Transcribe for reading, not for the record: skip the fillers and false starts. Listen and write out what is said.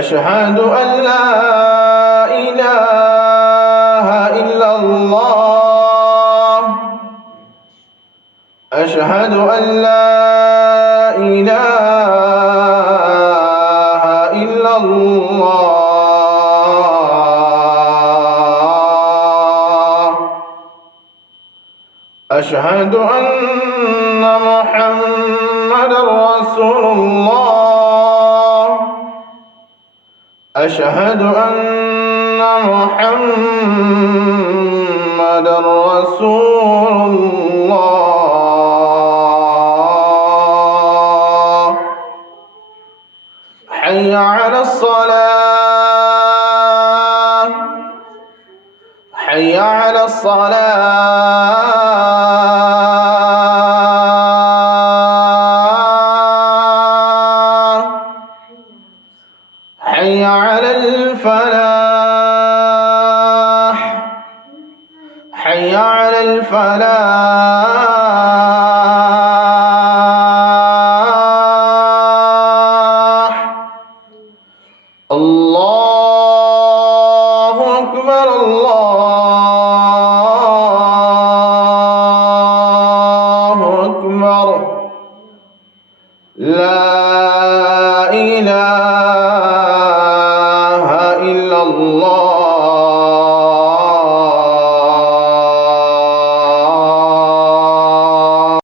أشهد أن لا إله إلا الله أشهد أن لا إله إلا الله أشهد أن محمدًا رسول الله أشهد أن محمدًا رسول الله حي على الصلاة حي على الصلاة حي على الفلاح حي على الفلاح الله أكبر الله أكبر لا